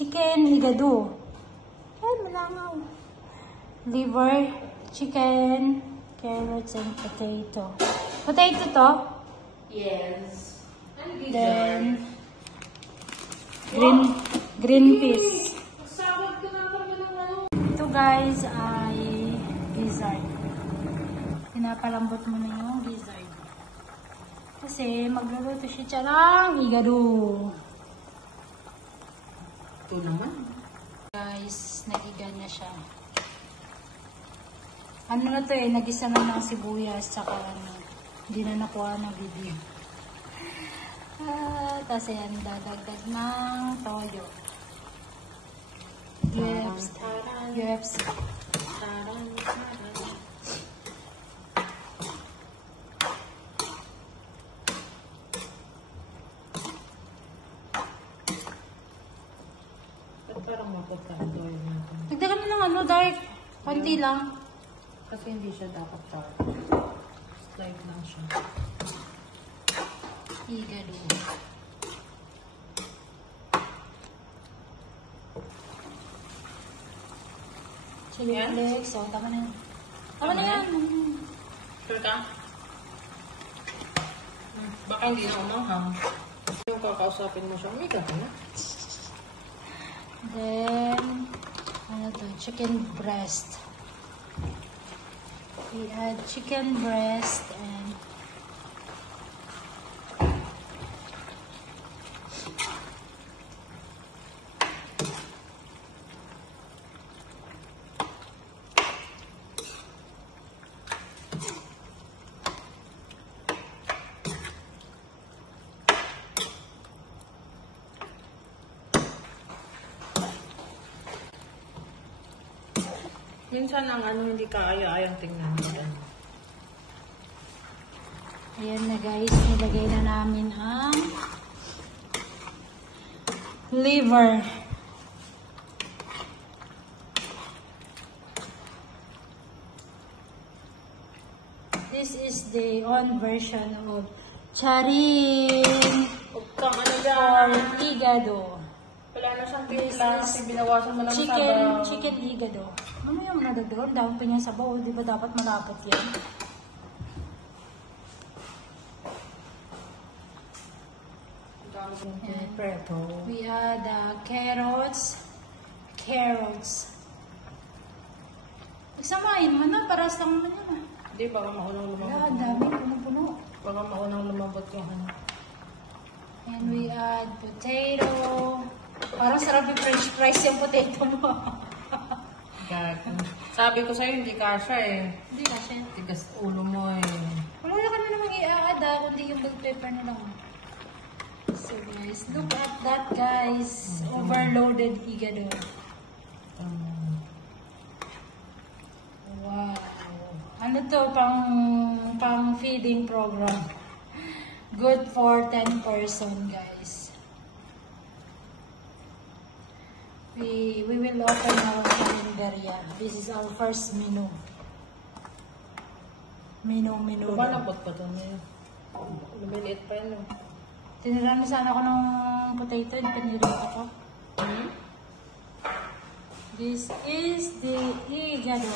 chicken higado. Yan, malangaw. Liver, chicken, carrots, and potato. Potato to? Yes. And Then, green peas. Ito guys ay gizzard. Pinapalambot mo na yung gizzard. Kasi magluluto siya charang higado. ito naman. Guys, naiga na siya. Ano na to eh, nagisa na ng sibuyas tsaka ano, hindi na nakuha ng video. Tapos yan, dadagdag ng toyo. UFC. Parang mapagkando yun natin. Dagdagan mo ng ano, dark. Konti lang. Kasi hindi siya dapat dark. Slide lang siya. Higado. Chili flakes. So, tama na yan. Tama na yan. Sure ka? Baka hindi na umahang. Yung kakausapin mo siya, umiga ka na. Then, ano to? Chicken breast. We add chicken breast and Minsan ang ano hindi kaaya-ayang tingnan mo. ayan na guys, nilagay na namin ang liver. This is the own version of charing Huwag kang ano or dyan. higado. Wala na siyang timpla kasi binawasan mo lang Chicken higado. Mamaya mo nadagdagan, dahil pa niya sabaw. Di ba dapat malapot yan? And purple. we add carrots. Nagsamahin mo na, paras lang naman yan ah. Hindi, baka maunang Wala, lumabot. ang dami, puno-puno. Baka maunang lumabot yung ano. And we add potato. Parang sarap yung french fries yung potato mo. Sabi ko sa'yo, hindi kasha eh. Hindi kasi. Tigas ulo mo eh. Wala na kami namang i-add ah, kundi yung bell pepper na lang. So guys, look at that guys. Overloaded higado. Wow. Ano to, pang feeding program. Good for 10 person guys. We will open our calendaria. This is our first menu. Menu. Lumalabot pa doon eh. Lumiliit pa yun. Tinira na sana ako ng potato and pinirito ko. This is the higado.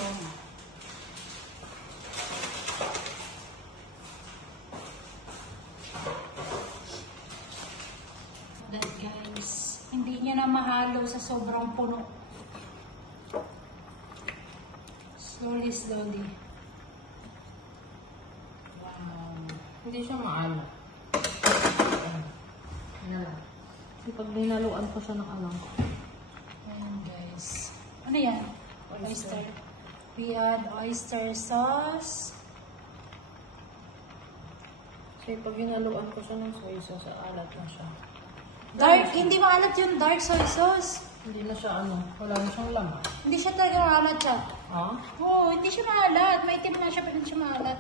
That guys, hindi niya na mahalo sa sobrang puno. Slowly. Wow. Hindi siya maalat. Pag dinaluan ko siya ng alam. Ayan guys. Ano yan? Oyster. We add oyster sauce. Kasi pag dinaluan ko siya ng soy sauce, alat na siya. Dark, hindi maalat yung dark soy sauce. Hindi na siya ano, wala na siyang laman. Hindi siya talaga maalat siya. Ha? Oo, hindi siya maalat. Maitim na siya, pero hindi siya maalat.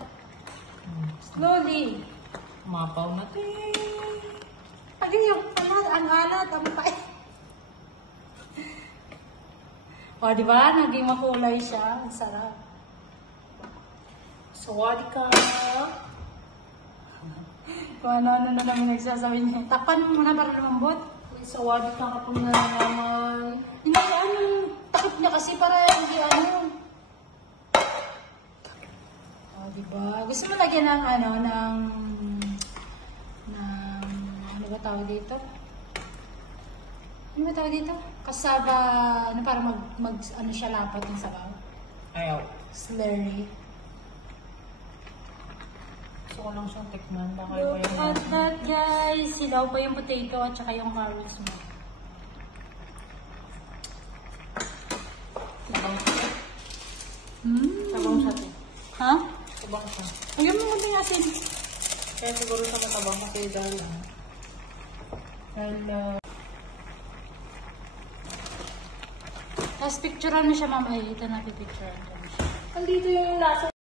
Slowly. Mapaw na. Pagi yung ang alat, ang pait. O, di ba? Naging makulay siya. Ang sarap. Sawadee ka! Kung ano-ano na naman nagsasabi niya. Takpan mo muna para lumambot. Sawadit na kapag nalaman. Hindi, takip niya kasi para hindi Oh, diba? Gusto mo lagyan ng ano ba tawag dito? Ano ba tawag dito? Cassava, para ano siya lapat ng sabaw. Ayaw. Slurry. Gusto ko lang siyang tikman. Baka Look iba yung at that, guys. Silaw pa yung potato at saka yung carrots mo. sabang siya. Hmm. Sabang siya. Ha? Sabang siya. Huwag mo kunting asin. Kaya siguro sa matabang kasi dahil Hello. Tapos picturean mo siya, ma'am. Ay, ito na pipicturean ko. Andito yung lasa